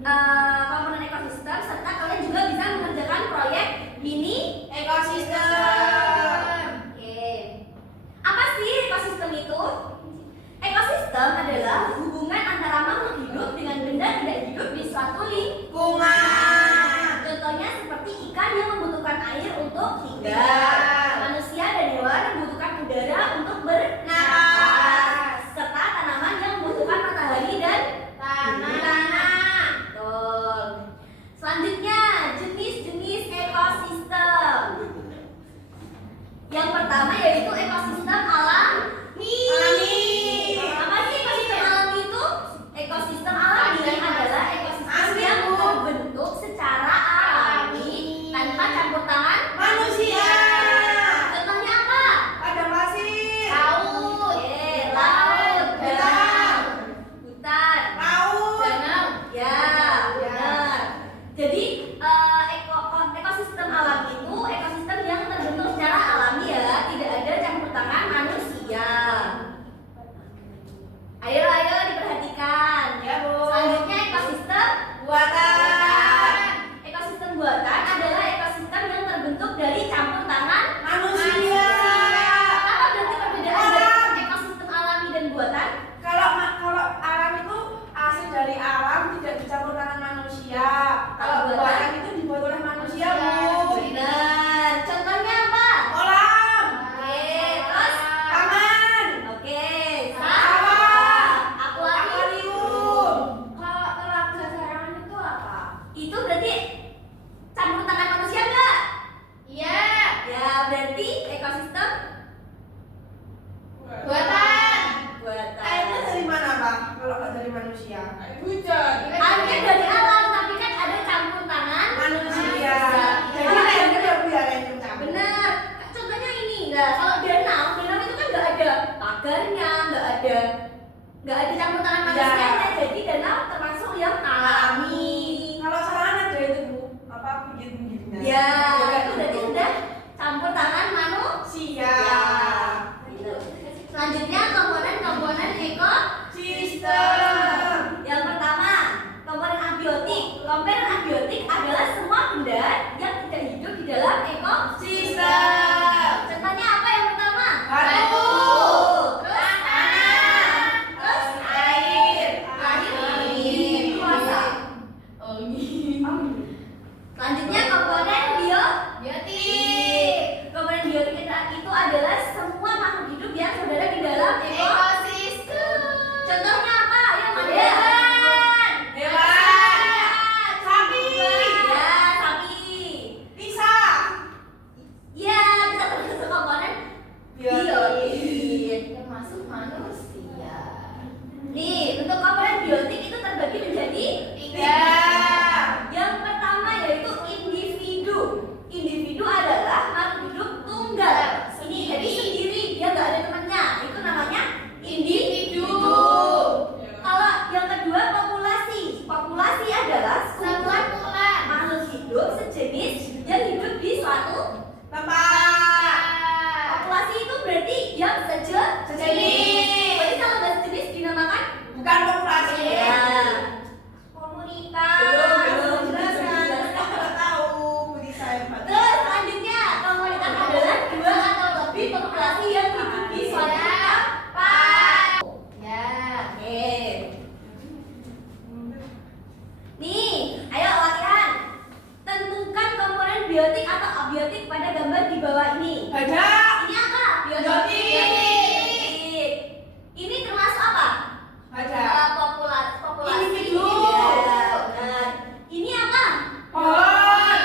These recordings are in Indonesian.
komponen ekosistem, serta kalian juga bisa mengerjakan proyek mini ekosistem. Oke. Apa sih ekosistem itu? Ekosistem adalah hubungan antara makhluk hidup dengan benda tidak hidup di suatu lingkungan. Contohnya seperti ikan yang membutuhkan air untuk hidup, manusia dan hewan membutuhkan udara untuk bernapas, serta tanaman yang membutuhkan matahari dan tanah. Betul. Selanjutnya, jenis-jenis ekosistem. Yang pertama yaitu ekosistem alami. Apa sih ekosistem alami itu? Ekosistem alami adalah ekosistem yang terbentuk secara alami tanpa campur tangan Manusia. Contohnya apa? Padang pasir. Laut, laut, danau, hutan, danau. Ya, benar. Jadi ekosistem alam itu ekosistem yang terbentuk secara alami ya, tidak ada campur tangan manusia. Ayo diperhatikan. Ya, Bu. Selanjutnya ekosistem Buatan. Ekosistem buatan adalah ekosistem yang terbentuk dari campur tangan Manusia. Apa berarti perbedaan dari ekosistem alami dan buatan? Kalau alam itu hasil dari alam, tidak dicampur tangan manusia. Kalau buatan itu dibuat oleh manusia, Bu. Benar. Contohnya apa? Kolam, Oke, terus taman, oke, sawah, akuarium. Kalau telaga sarangan itu apa? Itu berarti campur tangan manusia enggak? Iya. Ya, berarti ekosistem Buatan. buatan. Airnya dari mana, Pak? Kalau nggak dari manusia? Air hujan. Airnya dari alam, tapi kan ada campur tangan Manusia. Jadi airnya nggak biar air campur. Benar. Contohnya ini, nah kalau danau itu kan nggak ada pagarnya, nggak ada campur tangan manusianya, jadi danau termasuk yang alami. Kalau sarangan ada itu, Bu. Apa pinggir-pinggirnya? Ya, itu berarti sudah campur tangan manusia. Gitu. Selanjutnya komponen ekosistem. Yang pertama, komponen abiotik. Komponen abiotik adalah semua benda yang tidak hidup di dalam ekosistem. Contohnya apa yang pertama? Batu. Terus tanah. Terus air. Terakhir angin. Kuasa. Selanjutnya komponen biotik. Komponen biotik itu adalah semua makhluk hidup yang berada di dalam ekosistem. Contohnya apa? Yang ada Hewan. Sapi. Ya, sapi. Pisang. Ya, bisa termasuk komponen biotik. Termasuk manusia. Nih, untuk komponen biotik itu terbagi menjadi Tiga. Yang pertama yaitu individu. Individu adalah makhluk hidup tunggal. Ini jadi sendiri, dia nggak ada temannya. Itu namanya individu. Kalau yang kedua populasi. Populasi adalah kumpulan makhluk hidup sejenis yang hidup di suatu Tempat. populasi. Itu berarti yang sejenis. Berarti kalau nggak sejenis dinamakan Bukan populasi. ya. Komunitas. Belum jelaskan. Kita nggak tahu. Budi saya Terus selanjutnya komunitas adalah dua atau lebih populasi yang hidup di suatu tempat. Ya. Oke. Nih, ayo latihan. Tentukan komponen biotik atau abiotik pada gambar di bawah ini. Ada. Ini apa? Biotik. Ini termasuk apa? Ada. Populasi. Individu. Ya, benar. Ini apa? Pohon.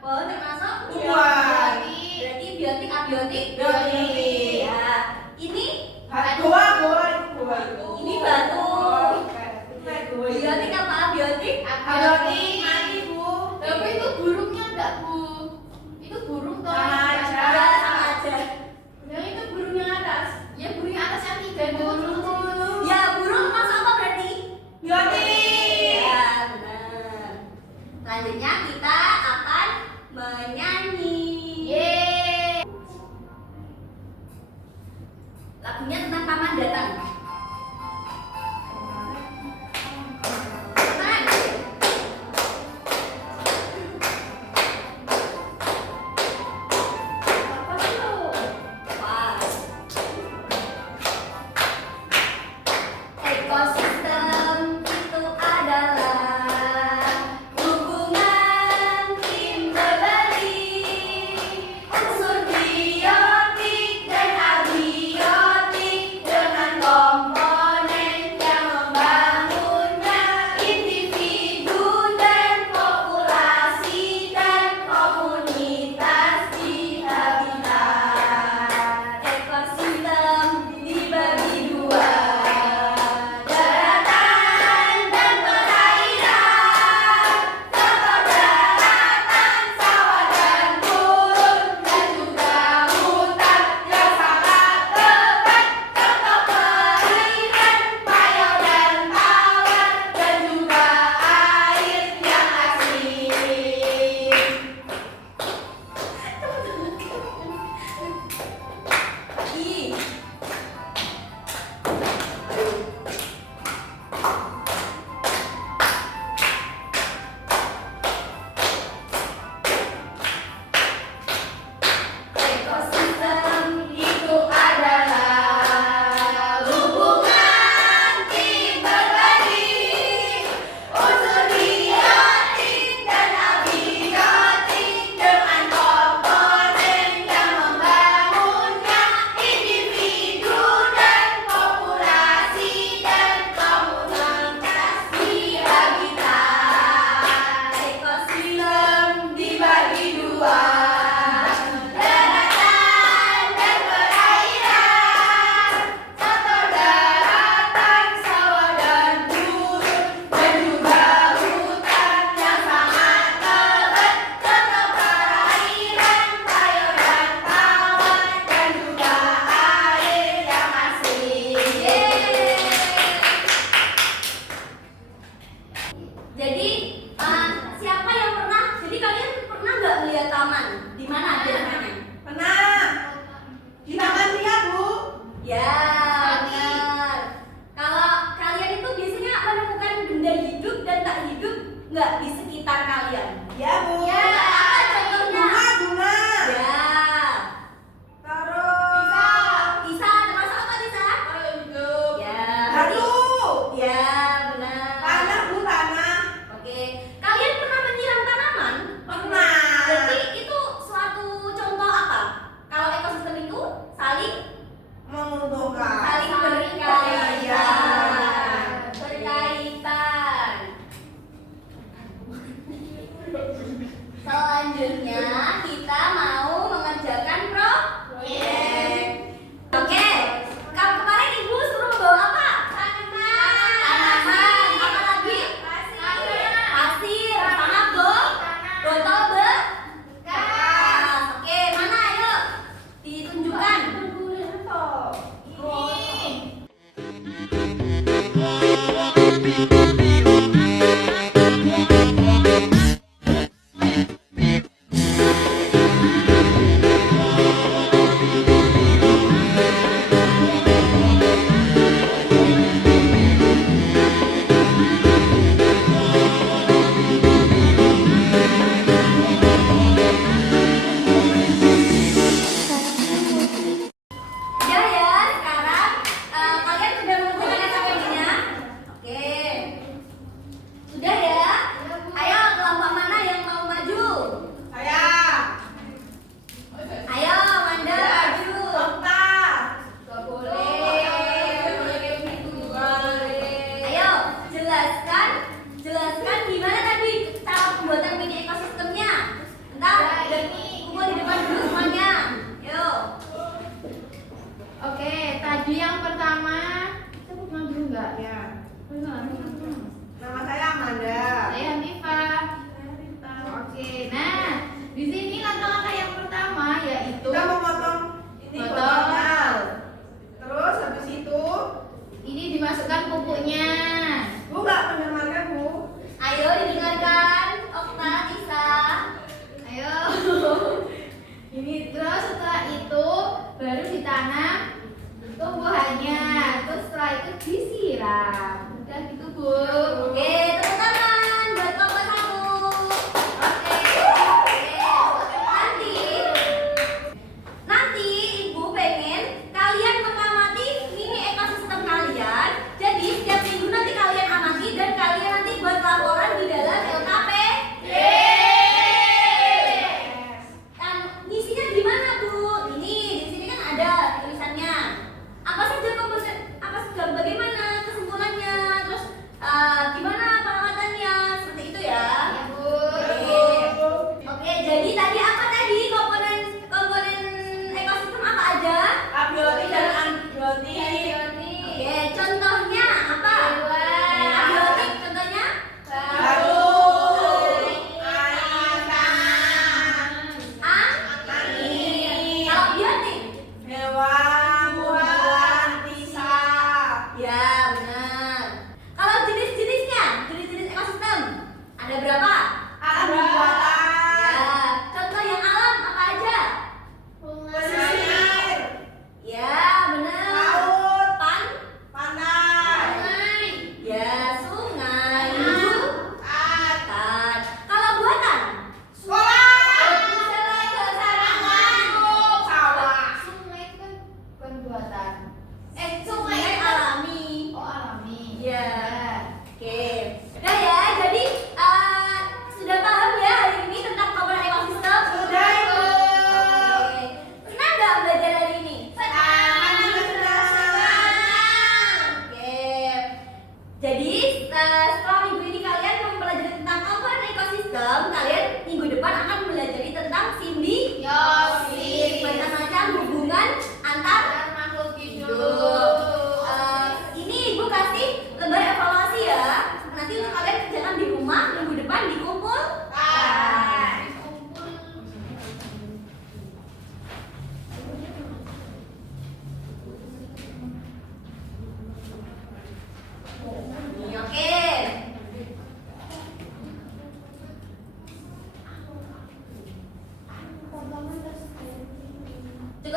Pohon termasuk Tumbuhan. Berarti biotik abiotik. Biotik. Ya. Ini Goa itu goa. Ini batu. Biotik apa abiotik? Abiotik. Mati, Bu. Tapi itu burungnya enggak, Bu? Itu burung toh? Sama aja. Ya, sama aja. Yang itu burung yang atas. Ya burung yang atas yang tiga itu. Ya, burung masuk apa berarti? Biotik. Ya, benar. Selanjutnya kita akan menyanyi. Yeay. halaman. Di mana biasanya? Pernah. Di taman ria, Bu. Ya, benar. Kalau kalian itu biasanya menemukan benda hidup dan tak hidup nggak di sekitar kalian? Ya, Bu. Ya, apa contohnya? Bunga. Ya, Terus. Tisa, termasuk apa Tisa? Ya, Batu. ya, benar. Tanah, Bu, tanah. Oke, kalian pernah menyiram tanaman? Pernah. Berarti itu suatu contoh apa? Kalau ekosistem itu saling Menguntungkan. saling berkaitan. Berkaitan. Selanjutnya kita mau mengerjakan proyek. Oke, kemarin ibu suruh membawa apa? Tanaman. Apa lagi? Pasir. Sama botol bekas. Oke, mana ayo? Ditunjukkan. Udah ya, sekarang kalian sudah mengumpulkan SKPD-nya? Oke. Sudah ya? Ayo, kelompok mana yang mau maju? Saya. Ayo, Manda maju. Okta. Gak boleh. Ayo, jelaskan gimana tadi cara pembuatan mini ekosistemnya. Entar, kumpul di depan dulu semuanya. Yuk. Oke, tadi yang pertama maju enggak? Ya. Nama saya Amanda. Saya Hanifah. Oke, nah di sini langkah-langkah yang pertama yaitu Kita mau potong ini Potong. botolnya. Terus habis itu, ini dimasukkan pupuknya. Bu nggak mendengarkan, Bu? Ayo didengarkan, Okta, Tisa. Ayo. Ini terus setelah itu baru ditanam tumbuhannya. Terus setelah itu disiram. Udah gitu, Bu. Oke, tepuk tangan.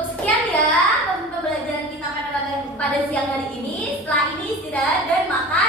Cukup sekian ya pembelajaran kita pada siang hari ini. Setelah ini istirahat dan makan